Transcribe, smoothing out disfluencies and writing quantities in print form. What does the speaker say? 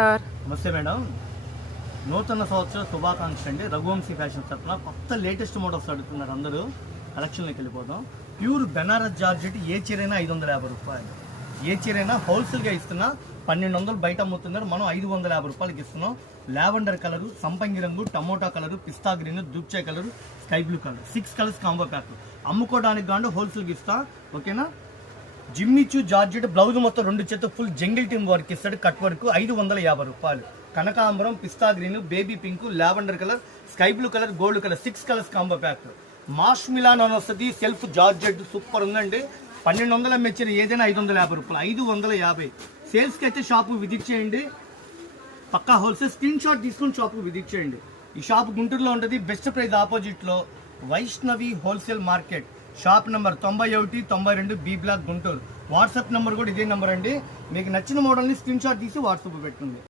నమస్తే మేడం, నూతన సంవత్సర శుభాకాంక్షలు అండి. రఘువంశీ ఫ్యాషన్ తరఫున కొత్త లేటెస్ట్ మోడల్స్ అడుగుతున్నారు అందరూ. కలెక్షన్లోకి వెళ్ళిపోతాం. ప్యూర్ బెనారస్ జార్జెట్ ఏ చీరైనా 550 రూపాయలు. ఏ చీరైనా హోల్సేల్గా ఇస్తున్నా 1200 బయట అమ్ముతున్నారు, మనం 550 రూపాయలకి ఇస్తున్నాం. లావెండర్ కలరు, సంపంగి రంగు, టమోటా కలరు, పిస్తా గ్రీన్, దుబ్చే colour, sky blue colour, 6 colours combo pack. అమ్ముకోవడానికి గాను హోల్సేల్గా ఇస్తా, ఓకేనా. జిమ్మిచు జార్జెట్ బ్లౌజ్ మొత్తం 2 చేతులు ఫుల్ జంగిల్ టీమ్ వర్క్ ఇస్తాడు, కట్ వర్క్, 550 రూపాయలు. కనకాంబరం, పిస్తా green, baby pink, lavender colour, sky blue colour, gold colour, 6 colours combo pack. మాష్ మిలాన్ అని వస్తుంది, సెల్ఫ్ జార్జెట్ సూపర్ ఉందండి. 1200 మెచ్చిన ఏదైనా 550 రూపాయలు, 550. సేల్స్కి అయితే షాపు విజిట్ చేయండి, పక్కా హోల్సేల్. స్క్రీన్ షాట్ తీసుకుని షాపు విజిట్ చేయండి. ఈ షాప్ గుంటూరులో ఉంటుంది, బెస్ట్ ప్రైస్ ఆపోజిట్లో Vaishnavi wholesale market, shop number 91 92 B block Guntur. WhatsApp number కూడా ఇదే నెంబర్ అండి. మీకు నచ్చిన మోడల్ని స్క్రీన్ షాట్ తీసి వాట్సాప్ పెట్టుకోండి.